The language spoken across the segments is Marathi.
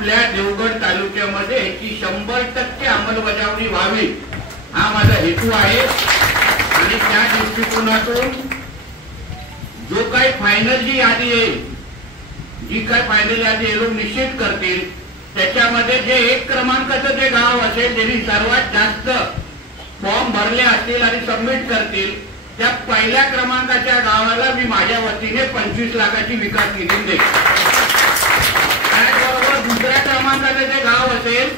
आपल्या देवगड तालुक्यामध्ये याची 100% अंमलबजावणी व्हावी हा माझा हेतू आहे। आणि त्या दृष्टिकोनातून जो काही फायनल जी यादी येईल, जी काय फायनल यादी हे लोक निश्चित करतील, त्याच्यामध्ये जे 1 क्रमांकाचं जे गाव असेल ज्यांनी सर्वात जास्त फॉर्म भरले असतील आणि सबमिट करतील, त्या पहिल्या क्रमांकाच्या गावाला मी माझ्या वतीने 25 लाखाची विकास निधी देईन। त्याचबरोबर दुसऱ्या क्रमांकाचं जे गाव असेल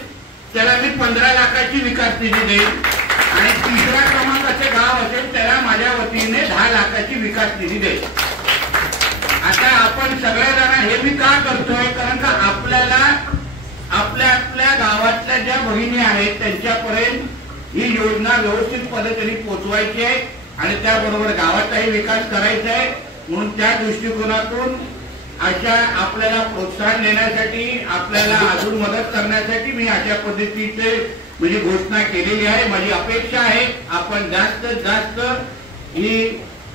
त्याला मी 15 लाखाची विकास निधी देईन आणि तिसऱ्या क्रमांकाचे गाव असेल त्याला माझ्या वतीने 10 लाखाची विकास निधी देईन। आता आपण सगळेजण हे मी का करतोय, कारण का आपल्याला आपल्या गावातल्या ज्या भगिनी आहेत त्यांच्यापर्यंत ही योजना व्यवस्थित पद्धतीने पोहोचवायची आहे आणि त्याबरोबर गावाचाही विकास करायचा आहे। म्हणून त्या दृष्टिकोनातून अशा आपल्याला प्रोत्साहन देण्यासाठी, आपल्याला अजून मदत करण्यासाठी मी अशा पद्धतीचे म्हणजे घोषणा केलेली आहे। माझी अपेक्षा आहे आपण जास्तीत जास्त ही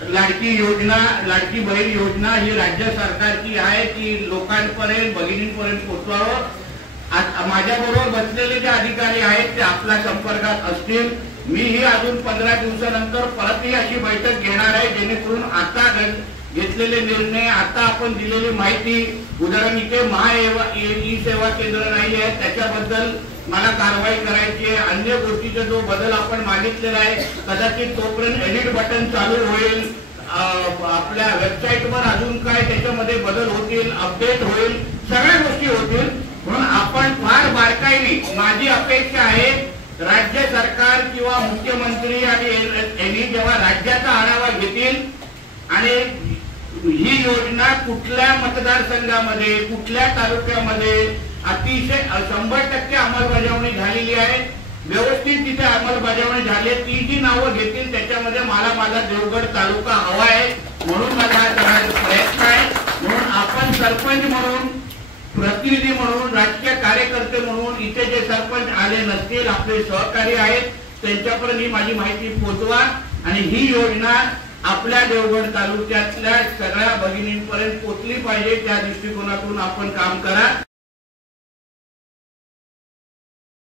लाडकी योजना, लाडकी बहीण योजना ही राज्य सरकारची आहे, ती लोकांपर्यंत भगिनींपर्यंत पोहोचवावं। माझ्याबरोबर बसलेले जे अधिकारी आहेत ते आपल्या संपर्कात असतील। मीही अजून 15 दिवसानंतर परतही अशी बैठक घेणार आहे जेणेकरून आता घेतलेले निर्णय, आता आपण दिलेली माहिती, उदाहरण इथे ई सेवा केंद्र नाही आहे त्याच्याबद्दल मला कारवाई करायची आहे। अन्य गोष्टीचा जो बदल आपण मागितलेला आहे कदाचित तोपर्यंत एडिट बटन चालू होईल, आपल्या वेबसाईटवर अजून काय त्याच्यामध्ये बदल होतील, अपडेट होईल, सगळ्या गोष्टी होतील। म्हणून आपण फार बारकाईने, माझी अपेक्षा आहे राज्य सरकार किंवा मुख्यमंत्री आणि यांनी जेव्हा राज्याचा आढावा घेतील आणि ही योजना कुठल्या मतदारसंघामध्ये, कुठल्या तालुक्यामध्ये अतिशय 100% अंमलबजावणी झालेली आहे, व्यवस्थित तिथे अंमलबजावणी झाली, ती जी नावं घेतील त्याच्यामध्ये मला माझा देवगड तालुका हवा आहे। म्हणून माझा हा करण्याचा प्रयत्न आहे। म्हणून आपण सरपंच म्हणून, प्रतिनिधी म्हणून, राजकीय कार्यकर्ते म्हणून इथे जे सरपंच आले नसतील, आपले सहकारी आहेत, त्यांच्यापर्यंत ही माझी माहिती पोहोचवा आणि ही योजना आपल्या देवगड तालुक्यातल्या सगळ्या भगिनींपर्यंत पोहोचली पाहिजे, त्या दृष्टिकोनातून आपण काम करा।